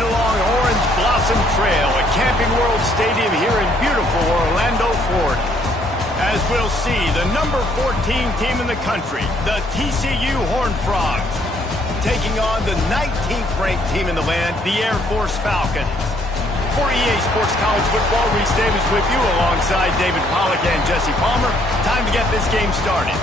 headed along Orange Blossom Trail at Camping World Stadium here in beautiful Orlando, Florida. As we'll see, the number 14 team in the country, the TCU Horned Frogs, taking on the 19th ranked team in the land, the Air Force Falcons. For EA Sports College Football, Reese Davis with you alongside David Pollack and Jesse Palmer. Time to get this game started.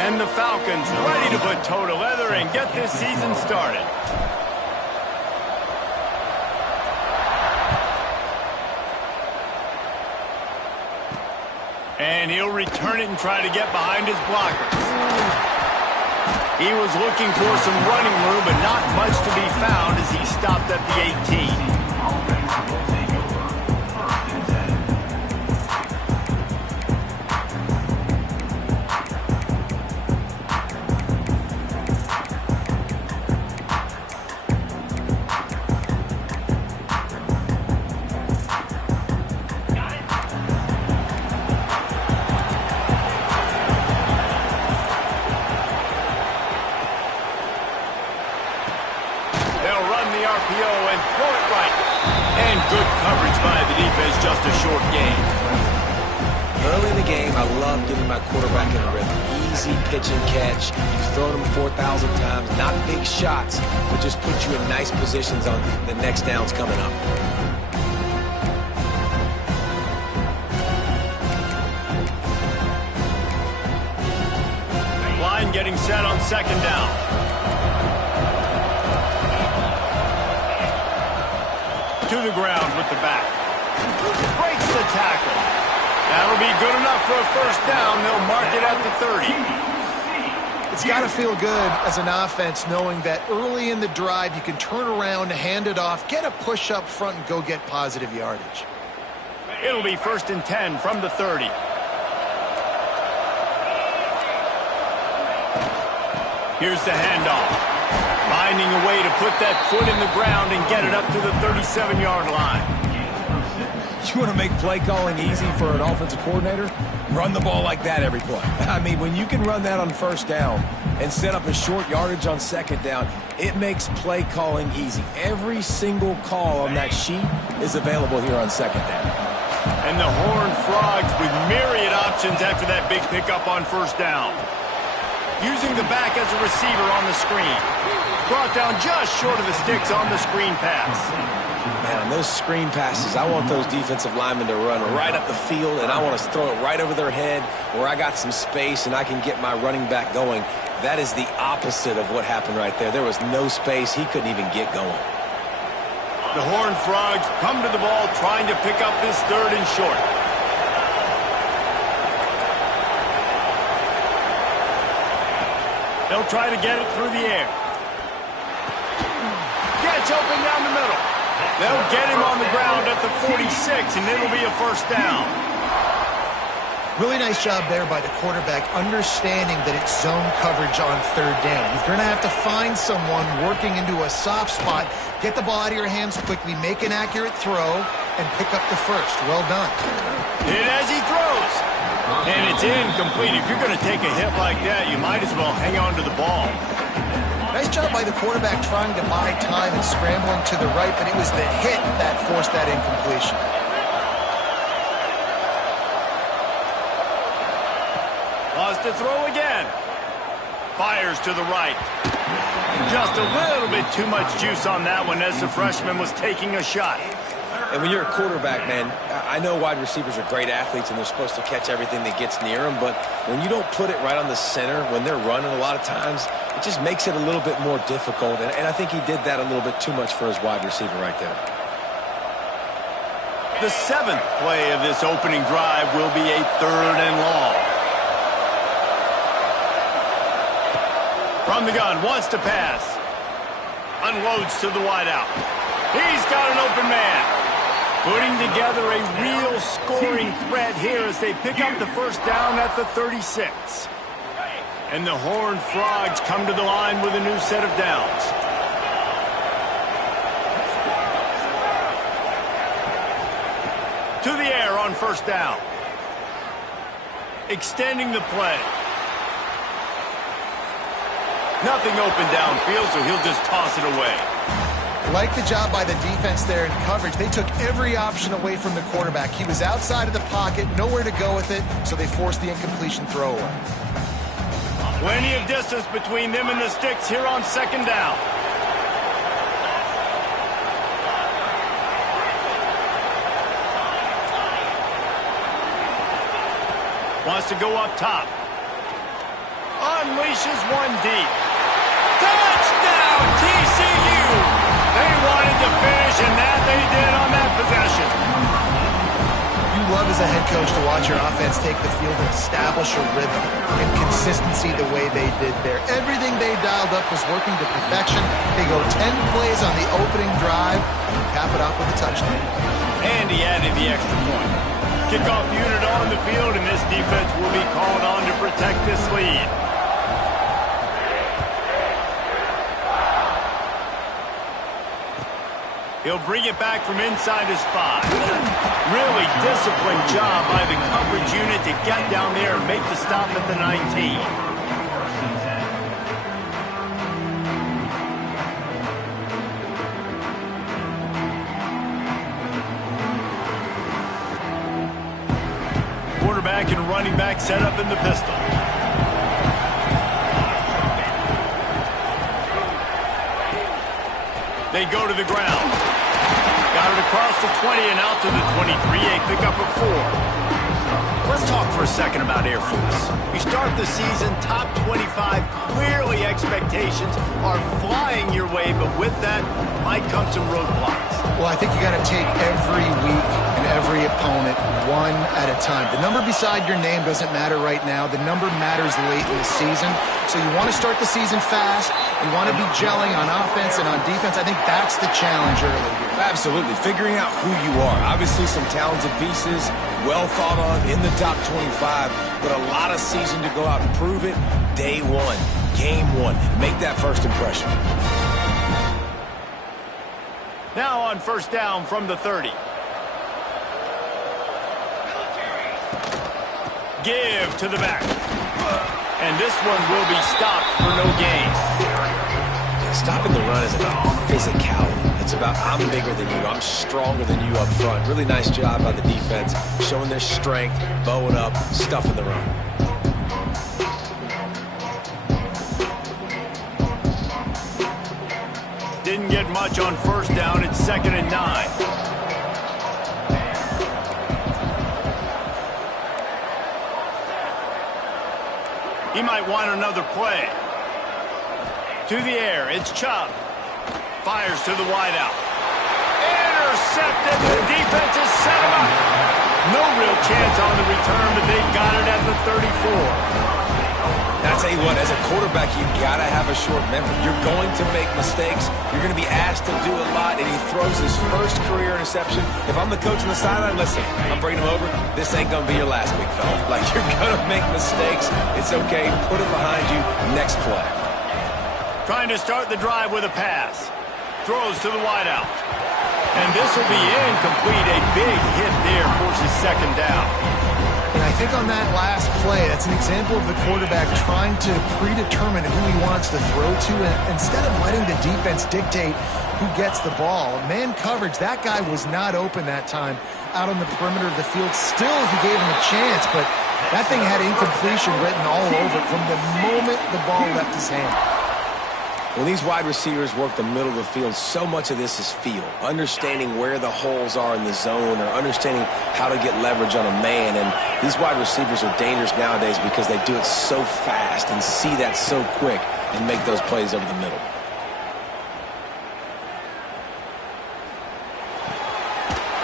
And the Falcons ready to put toe to leather and get this season started. And he'll return it and try to get behind his blockers. He was looking for some running room, but not much to be found as he stopped at the 18. And throw it right. And good coverage by the defense, just a short gain. Early in the game, I love getting my quarterback in a rhythm. Easy pitch and catch. You've thrown them 4,000 times. Not big shots, but just put you in nice positions on the next downs coming up. Line getting set on second down. To the ground with the back. Breaks the tackle. That'll be good enough for a first down. They'll mark it at the 30. It's got to feel good as an offense knowing that early in the drive you can turn around, hand it off, get a push up front, and go get positive yardage. It'll be 1st and 10 from the 30. Here's the handoff. Finding a way to put that foot in the ground and get it up to the 37-yard line. You want to make play calling easy for an offensive coordinator? Run the ball like that every play. I mean, when you can run that on first down and set up a short yardage on second down, it makes play calling easy. Every single call on that sheet is available here on second down. And the Horned Frogs with myriad options after that big pickup on first down. Using the back as a receiver on the screen. Brought down just short of the sticks on the screen pass. Man, on those screen passes, I want those defensive linemen to run right up the field, and I want to throw it right over their head where I got some space and I can get my running back going. That is the opposite of what happened right there. There was no space. He couldn't even get going. The Horned Frogs come to the ball trying to pick up this 3rd and short. They'll try to get it through the air. Gets open down the middle. They'll get him on the ground at the 46, and it'll be a first down. Really nice job there by the quarterback, understanding that it's zone coverage on 3rd down. You're going to have to find someone working into a soft spot, get the ball out of your hands quickly, make an accurate throw, and pick up the first. Well done. Hit as he throws. And it's incomplete. If you're going to take a hit like that, you might as well hang on to the ball. Nice job by the quarterback trying to buy time and scrambling to the right, but it was the hit that forced that incompletion. Lost to throw again. Fires to the right. Just a little bit too much juice on that one as the freshman was taking a shot. And when you're a quarterback, man, I know wide receivers are great athletes and they're supposed to catch everything that gets near them, but when you don't put it right on the center, when they're running a lot of times, it just makes it a little bit more difficult. And I think he did that a little bit too much for his wide receiver right there. The 7th play of this opening drive will be a 3rd and long. From the gun, wants to pass. Unloads to the wideout. He's got an open man. Putting together a real scoring threat here as they pick up the first down at the 36. And the Horned Frogs come to the line with a new set of downs. To the air on first down. Extending the play. Nothing open downfield, so he'll just toss it away. Like the job by the defense there in coverage. They took every option away from the quarterback. He was outside of the pocket, nowhere to go with it, so they forced the incompletion throwaway. Plenty of distance between them and the sticks here on second down. Wants to go up top. Unleashes one deep. Touchdown, TCU! They wanted to finish, and that they did on that possession. You love as a head coach to watch your offense take the field and establish a rhythm and consistency the way they did there. Everything they dialed up was working to perfection. They go 10 plays on the opening drive and cap it off with a touchdown. And he added the extra point. Kickoff unit on the field, and this defense will be called on to protect this lead. He'll bring it back from inside his 5. Really disciplined job by the coverage unit to get down there and make the stop at the 19. Quarterback and running back set up in the pistol. They go to the ground. Got it across the 20 and out to the 23. A pickup of 4. Let's talk for a second about Air Force. You start the season top 25. Clearly expectations are flying your way, but with that might come some roadblocks. Well, I think you got to take every week and every opponent one at a time. The number beside your name doesn't matter right now. The number matters late in the season. So you want to start the season fast. You want to be gelling on offense and on defense. I think that's the challenge early here. Absolutely. Figuring out who you are. Obviously some talented pieces, well thought of in the top 25, but a lot of season to go out and prove it. Day one, game one. Make that first impression. Now on first down from the 30. Give to the back. And this one will be stopped for no gain. Stopping the run is about physicality. It's about I'm bigger than you, I'm stronger than you up front. Really nice job by the defense, showing their strength, bowing up, stuffing the run. Didn't get much on first down. It's 2nd and 9. He might want another play. To the air, it's Chubb. Fires to the wideout. Intercepted. The defense has set him up. No real chance on the return, but they've got it at the 34. I tell you what, as a quarterback, you gotta have a short memory. You're going to make mistakes. You're going to be asked to do a lot, and he throws his first career interception. If I'm the coach on the sideline, listen, I'm bringing him over. This ain't going to be your last, big fella. Like, you're going to make mistakes. It's okay. Put it behind you. Next play. Trying to start the drive with a pass. Throws to the wideout. And this will be incomplete. A big hit there forces 2nd down. And I think on that last play, that's an example of the quarterback trying to predetermine who he wants to throw to, and instead of letting the defense dictate who gets the ball. Man coverage, that guy was not open that time out on the perimeter of the field. Still, he gave him a chance, but that thing had incompletion written all over it from the moment the ball left his hand. When these wide receivers work the middle of the field, so much of this is feel. Understanding where the holes are in the zone, or understanding how to get leverage on a man. And these wide receivers are dangerous nowadays because they do it so fast and see that so quick and make those plays over the middle.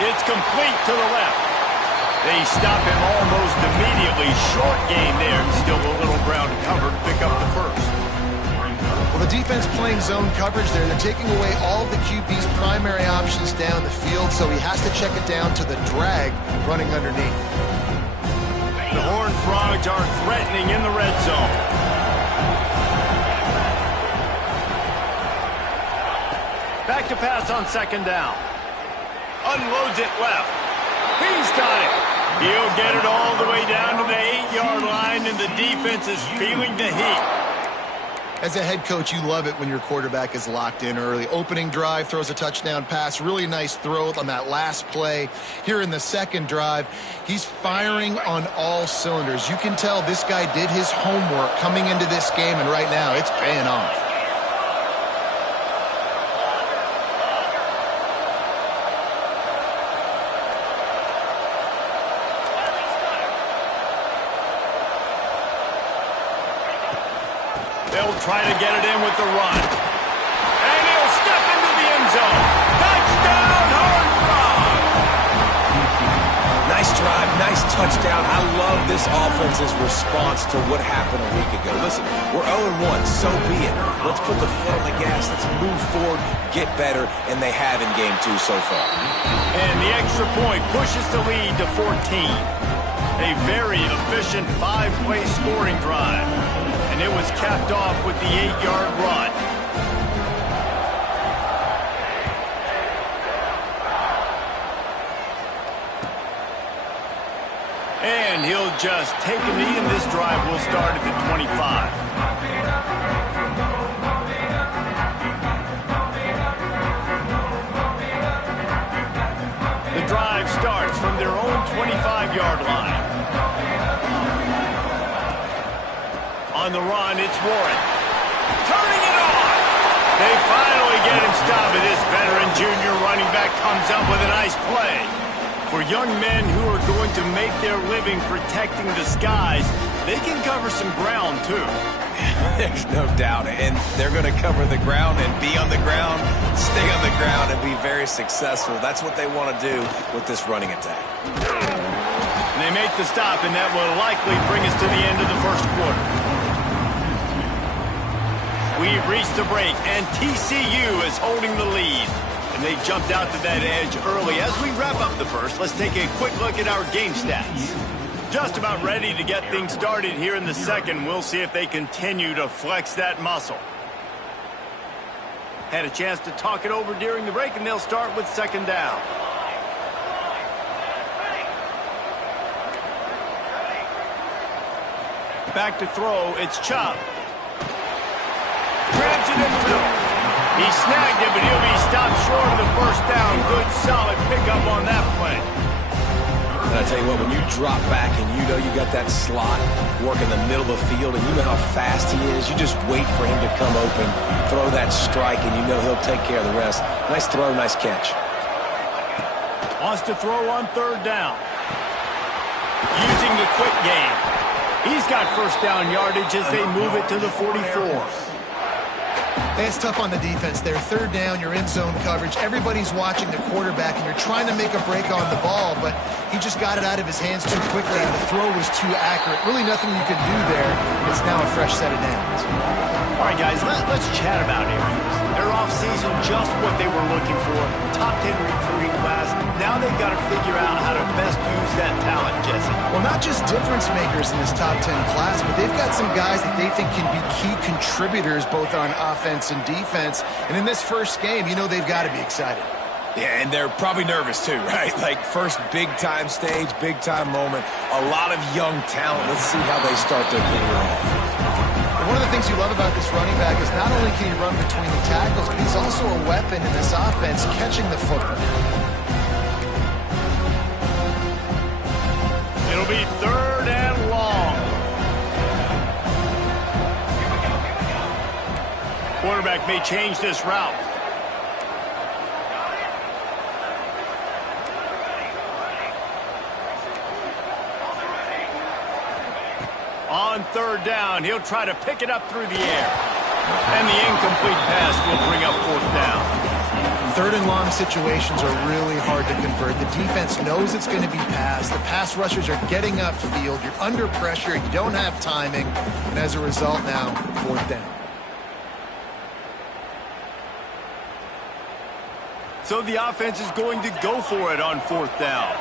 It's complete to the left. They stop him almost immediately. Short gain there, and still a little ground to cover to pick up the first. Well, The defense playing zone coverage there. They're taking away all of the QB's primary options down the field, so he has to check it down to the drag running underneath. The Horned Frogs are threatening in the red zone. Back to pass on second down. Unloads it left. He's got it. He'll get it all the way down to the 8-yard line, and the defense is feeling the heat. As a head coach, you love it when your quarterback is locked in early. Opening drive, throws a touchdown pass. Really nice throw on that last play. Here in the second drive, he's firing on all cylinders. You can tell this guy did his homework coming into this game, and right now it's paying off. They'll try to get it in with the run. And he'll step into the end zone. Touchdown, Horned Frogs! Nice drive, nice touchdown. I love this offense's response to what happened a week ago. Listen, we're 0-1, so be it. Let's put the foot on the gas. Let's move forward, get better, and they have in game 2 so far. And the extra point pushes the lead to 14. A very efficient 5-play scoring drive. And it was capped off with the 8-yard run. And he'll just take a knee, and this drive will start at the 25. The drive starts from their own 25-yard line. On the run, it's Warren. Turning it on! They finally get him stopped, and this veteran junior running back comes up with a nice play. For young men who are going to make their living protecting the skies, they can cover some ground, too. There's no doubt, and they're going to cover the ground and be on the ground, stay on the ground, and be very successful. That's what they want to do with this running attack. And they make the stop, and that will likely bring us to the end of the first quarter. We've reached the break, and TCU is holding the lead. And they jumped out to that edge early. As we wrap up the first, let's take a quick look at our game stats. Just about ready to get things started here in the second. We'll see if they continue to flex that muscle. Had a chance to talk it over during the break, and they'll start with second down. Back to throw, it's Chubb. Grabs it in the middle. He snagged it, but he'll be stopped short of the first down. Good, solid pickup on that play. And I tell you what, when you drop back and you know you got that slot work in the middle of the field and you know how fast he is, you just wait for him to come open, throw that strike, and you know he'll take care of the rest. Nice throw, nice catch. Wants to throw on third down. Using the quick game. He's got first down yardage as they move it to the 44. It's tough on the defense there. Third down, you're in zone coverage. Everybody's watching the quarterback, and you're trying to make a break on the ball, but he just got it out of his hands too quickly, and the throw was too accurate. Really nothing you can do there. It's now a fresh set of downs. All right, guys, let's chat about Aries. Their offseason, just what they were looking for. Top 10 recruiting class. Now they've got to figure out how to best use that talent, Jesse. Well, not just difference makers in this top 10 class, but they've got some guys that they think can be key contributors both on offense and defense. And in this first game, you know they've got to be excited. Yeah, and they're probably nervous too, right? Like first big-time stage, big-time moment. A lot of young talent. Let's see how they start their career off. One of the things you love about this running back is not only can he run between the tackles, but he's also a weapon in this offense, catching the football. It'll be third and long. Quarterback may change this route. On third down, he'll try to pick it up through the air. And the incomplete pass will bring up fourth down. Third and long situations are really hard to convert. The defense knows it's going to be passed. The pass rushers are getting upfield. You're under pressure. You don't have timing. And as a result now, fourth down. So the offense is going to go for it on 4th down.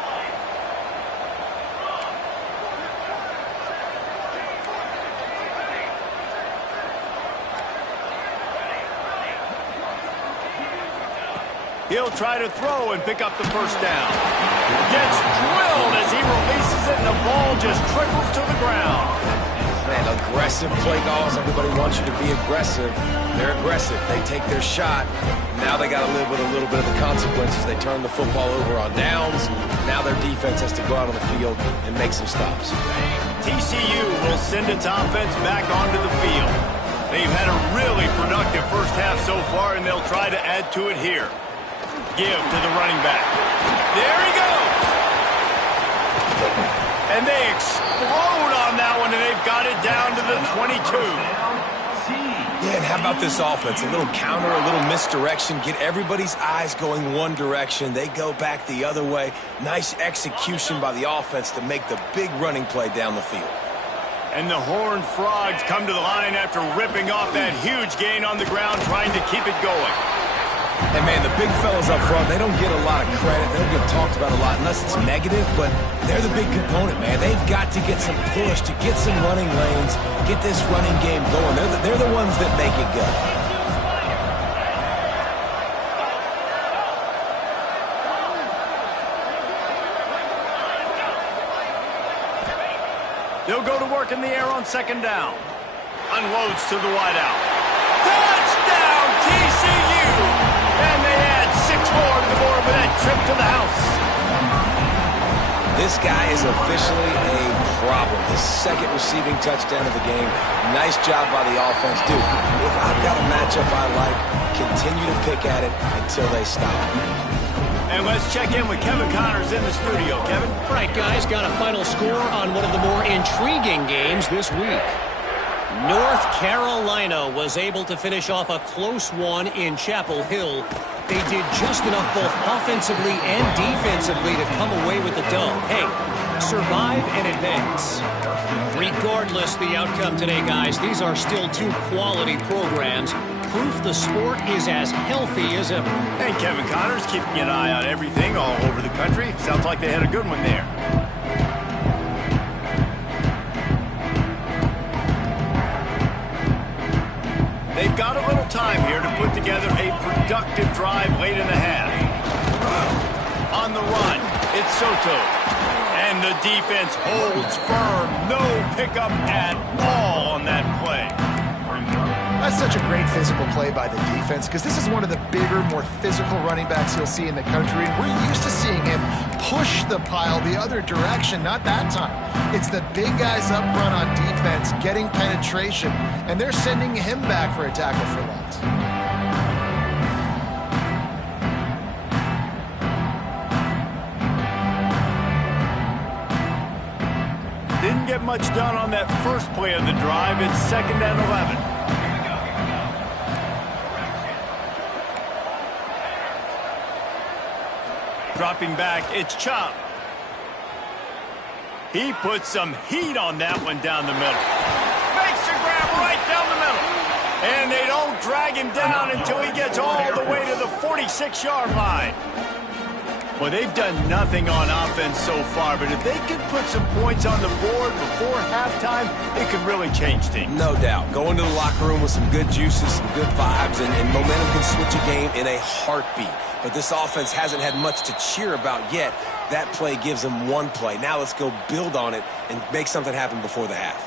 He'll try to throw and pick up the 1st down. Gets drilled as he releases it, and the ball just trickles to the ground. Man, aggressive play calls. Everybody wants you to be aggressive. They're aggressive. They take their shot. Now they got to live with a little bit of the consequences. They turn the football over on downs. Now their defense has to go out on the field and make some stops. TCU will send its offense back onto the field. They've had a really productive first half so far, and they'll try to add to it here. Give to the running back. There he goes. And they explode on that one, and they've got it down to the 22. Yeah, and how about this offense? A little counter, a little misdirection. Get everybody's eyes going one direction. They go back the other way. Nice execution by the offense to make the big running play down the field. And the Horned Frogs come to the line after ripping off that huge gain on the ground, trying to keep it going. And, man, the big fellas up front, they don't get a lot of credit. They don't get talked about a lot unless it's negative, but they're the big component, man. They've got to get some push, to get some running lanes, get this running game going. They're the ones that make it go. They'll go to work in the air on 2nd down. Unloads to the wideout. Touchdown, TCU! And they add 6 more to the board with that trip to the house. This guy is officially a problem. His 2nd receiving touchdown of the game. Nice job by the offense. Dude, if I've got a matchup I like, continue to pick at it until they stop. And let's check in with Kevin Connors in the studio. Kevin? All right, guys, got a final score on one of the more intriguing games this week. North Carolina was able to finish off a close one in Chapel Hill. They did just enough both offensively and defensively to come away with the dub. Hey, survive and advance. Regardless the outcome today, guys, these are still 2 quality programs. Proof the sport is as healthy as ever. And Kevin Connors keeping an eye on everything all over the country. Sounds like they had a good one there. They've got a little time here to put together a productive drive late in the half. On the run, it's Soto. And the defense holds firm. No pickup at all on that play. That's such a great physical play by the defense, because this is one of the bigger, more physical running backs you'll see in the country. And we're used to seeing him push the pile the other direction. Not that time. It's the big guys up front on defense getting penetration, and they're sending him back for a tackle for loss. Didn't get much done on that first play of the drive. It's 2nd and 11. Dropping back, it's Chop. He puts some heat on that one down the middle. Makes a grab right down the middle. And they don't drag him down until he gets all the way to the 46-yard line. Well, they've done nothing on offense so far, but if they could put some points on the board before halftime, it could really change things. No doubt. Go into the locker room with some good juices, some good vibes, and momentum can switch a game in a heartbeat. But this offense hasn't had much to cheer about yet. That play gives them one play. Now let's go build on it and make something happen before the half.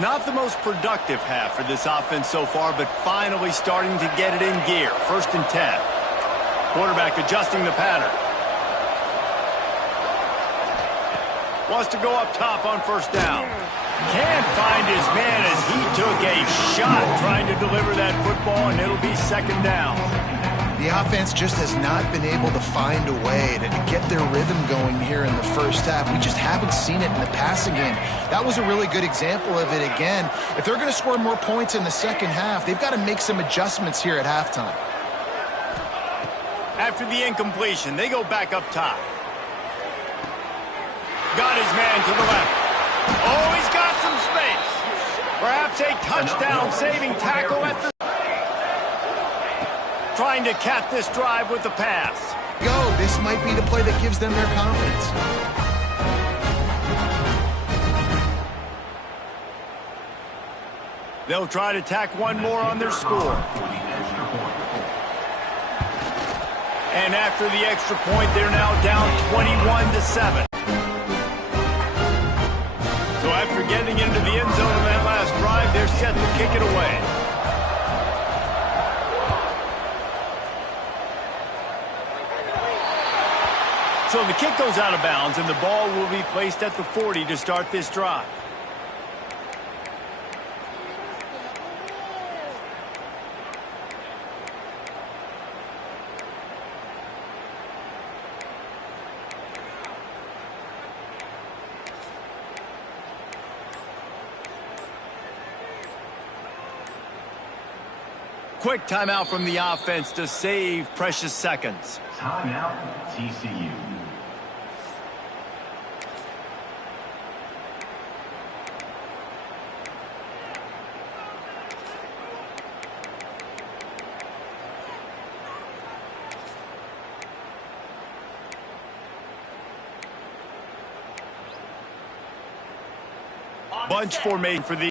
Not the most productive half for this offense so far, but finally starting to get it in gear. 1st and 10. Quarterback adjusting the pattern. Wants to go up top on 1st down. Can't find his man as he took a shot trying to deliver that football, and it'll be 2nd down. The offense just has not been able to find a way to get their rhythm going here in the first half. We just haven't seen it in the passing game. That was a really good example of it again. If they're going to score more points in the second half, they've got to make some adjustments here at halftime. After the incompletion, they go back up top. Got his man to the left. Oh, he's got some space. Perhaps a touchdown-saving tackle at the... Trying to cap this drive with the pass. Go. This might be the play that gives them their confidence. They'll try to tack one more on their score. And after the extra point, they're now down 21-7. So after getting into the end zone on that last drive, they're set to kick it away. So the kick goes out of bounds, and the ball will be placed at the 40 to start this drive. Quick timeout from the offense to save precious seconds. Timeout, TCU. Bunch formation for the